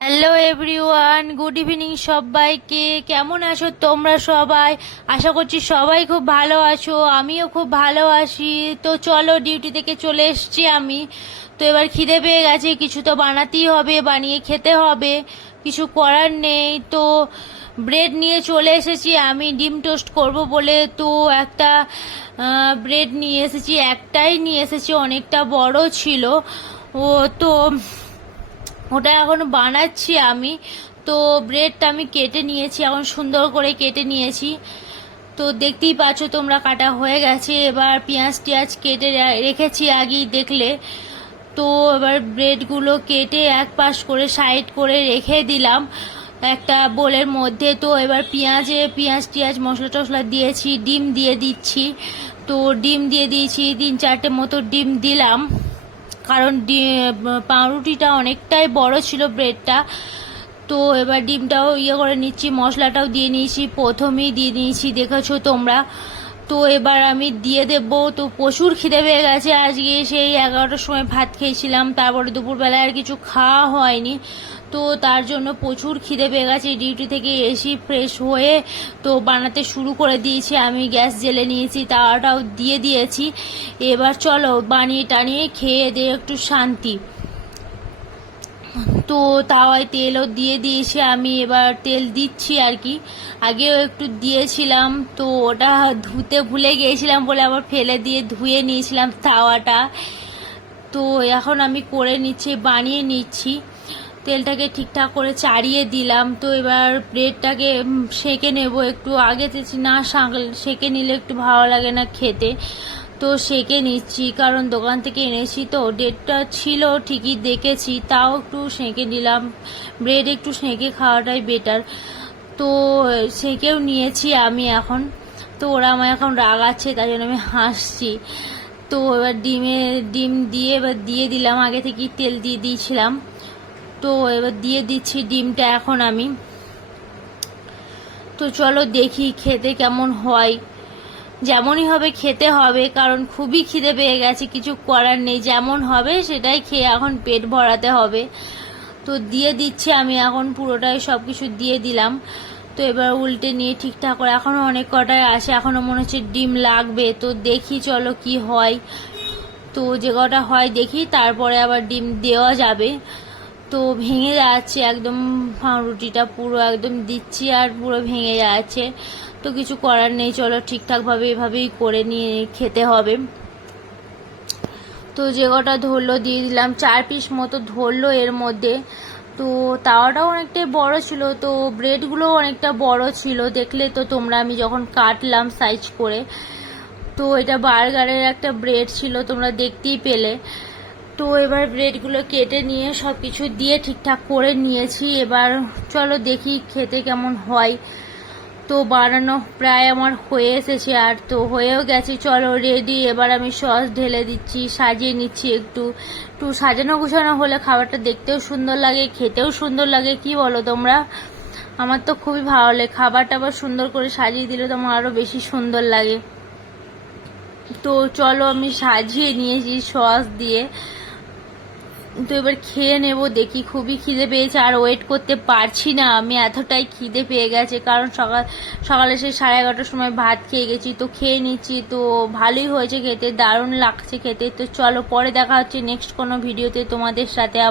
Hello everyone good evening সবাইকে। কেমন আছো তোমরা সবাই? আশা করছি সবাই খুব ভালো আছো, আমিও খুব ভালো আছি। তো চলো ডিউটি থেকে চলে এসেছি আমি। তো এবার খিদে পেয়ে গেছে, কিছু তো বানাতেই হবে, বানিয়ে খেতে হবে, কিছু করার নেই। তো ব্রেড নিয়ে চলে এসেছি আমি, ডিম টোস্ট করব বলে। তো একটা ব্রেড নিয়ে এসেছি, একটাই নিয়ে এসেছি, অনেকটা বড় ছিল। ও, তো ওটা এখন বানাচ্ছি আমি। তো ব্রেডটা আমি কেটে নিয়েছি, এখন সুন্দর করে কেটে নিয়েছি। তো দেখতেই পাচ্ছ তোমরা কাটা হয়ে গেছে। এবার পেঁয়াজ টিয়াজ কেটে রেখেছি আগেই দেখলে। তো এবার ব্রেডগুলো কেটে এক পাশ করে সাইড করে রেখে দিলাম একটা বোলের মধ্যে। তো এবার পেঁয়াজে পেঁয়াজ টিয়াজ মশলা টশলা দিয়েছি, ডিম দিয়ে দিচ্ছি। তো ডিম দিয়ে দিয়েছি, তিন চারটে মতো ডিম দিলাম। কারণ পাউরুটিটা অনেকটাই বড় ছিল ব্রেডটা। তো এবার ডিমটাও ইয়ে করে নিচ্ছি, মশলাটাও দিয়ে নিয়েছি, প্রথমেই দিয়ে নিয়েছি, দেখেছ তোমরা? তো এবার আমি দিয়ে দেবো। তো প্রচুর খিদে পেয়ে গেছে আজকে। সেই এগারোটার সময় ভাত খেয়েছিলাম। তারপরে দুপুরবেলায় আর কিছু খাওয়া হয়নি। তো তার জন্য প্রচুর খিদে পেয়ে গেছে। ডিউটি থেকে এসি ফ্রেশ হয়ে তো বানাতে শুরু করে দিয়েছি। আমি গ্যাস জেলে নিয়েছি, তাওয়াটাও দিয়ে দিয়েছি। এবার চলো বানিয়ে টানিয়ে খেয়ে দিয়ে একটু শান্তি। তো তাওয়ায় তেলও দিয়ে দিয়েছি, আমি এবার তেল দিচ্ছি আর কি। আগেও একটু দিয়েছিলাম, তো ওটা ধুতে ভুলে গিয়েছিলাম বলে আবার ফেলে দিয়ে ধুয়ে নিয়েছিলাম তাওয়াটা। তো এখন আমি করে নিচ্ছি, বানিয়ে নিচ্ছি। তেলটাকে ঠিকঠাক করে চাড়িয়ে দিলাম, তো এবার ব্রেডটাকে সেঁকে নেব একটু। আগে না সেঁকে নিলে একটু ভালো লাগে না খেতে। তো সেঁকে নিচ্ছি, কারণ দোকান থেকে এনেছি তো। ডেটটা ছিল, ঠিকই দেখেছি, তাও একটু সেঁকে নিলাম। ব্রেড একটু সেঁকে খাওয়াটাই বেটার তো, সেঁকেও নিয়েছি আমি এখন। তো ওরা আমার এখন রাগাচ্ছে, তাই জন্য আমি হাসছি। তো এবার ডিমে, ডিম দিয়ে এবার দিয়ে দিলাম, আগে থেকেই তেল দিয়ে দিয়েছিলাম। তো এবার দিয়ে দিচ্ছি ডিমটা এখন আমি। তো চলো দেখি খেতে কেমন হয়। যেমনই হবে খেতে হবে, কারণ খুবই খিদে পেয়ে গেছে, কিছু করার নেই, যেমন হবে সেটাই খেয়ে এখন পেট ভরাতে হবে। তো দিয়ে দিচ্ছি আমি এখন পুরোটাই সব কিছু দিয়ে দিলাম। তো এবার উল্টে নিয়ে ঠিকঠাক করে এখনও অনেক কটায় আসে এখনও মনে হচ্ছে ডিম লাগবে। তো দেখি চলো কি হয়। তো যে কটা হয় দেখি, তারপরে আবার ডিম দেওয়া যাবে। তো ভেঙে যাচ্ছে, একদম পাউরুটিটা পুরো একদম দিচ্ছি আর পুরো ভেঙে যাচ্ছে। তো কিছু করার নেই, চলো ঠিকঠাকভাবে এভাবেই করে নিয়ে খেতে হবে। তো যে কটা ধরলো দিয়ে দিলাম, চার পিস মতো ধরলো এর মধ্যে। তো তাওয়াটাও অনেকটাই বড় ছিল, তো ব্রেডগুলো অনেকটা বড় ছিল। দেখলে তো তোমরা, আমি যখন কাটলাম সাইজ করে, তো এটা বার্গারের একটা ব্রেড ছিল, তোমরা দেখতেই পেলে। তো এবার ব্রেডগুলো কেটে নিয়ে সব কিছু দিয়ে ঠিকঠাক করে নিয়েছি। এবার চলো দেখি খেতে কেমন হয়। তো বানানো প্রায় আমার হয়ে এসেছে আর তো হয়েও গেছে। চলো রেডি এবার আমি সস ঢেলে দিচ্ছি, সাজিয়ে নিচ্ছি একটু। একটু সাজানো গুছানো হলে খাবারটা দেখতেও সুন্দর লাগে, খেতেও সুন্দর লাগে, কি বলো তোমরা? আমার তো খুবই ভালো লাগে। খাবারটা আবার সুন্দর করে সাজিয়ে দিলে তো আমার আরও বেশি সুন্দর লাগে। তো চলো আমি সাজিয়ে নিয়েছি সস দিয়ে। তো এবার খেয়ে নেব, দেখি খুবই খিদে পেয়েছে, আর ওয়েট করতে পারছি না। আমি এতটাই খিদে পেয়ে গেছে, কারণ সকাল, সকালে সেই সাড়ে এগারোটার সময় ভাত খেয়ে গেছি, তো খেয়ে নিচ্ছি, তো ভালোই হয়েছে খেতে, দারুণ লাগছে খেতে। তো চলো, পরে দেখা হচ্ছে নেক্সট কোনো ভিডিওতে তোমাদের সাথে আবার।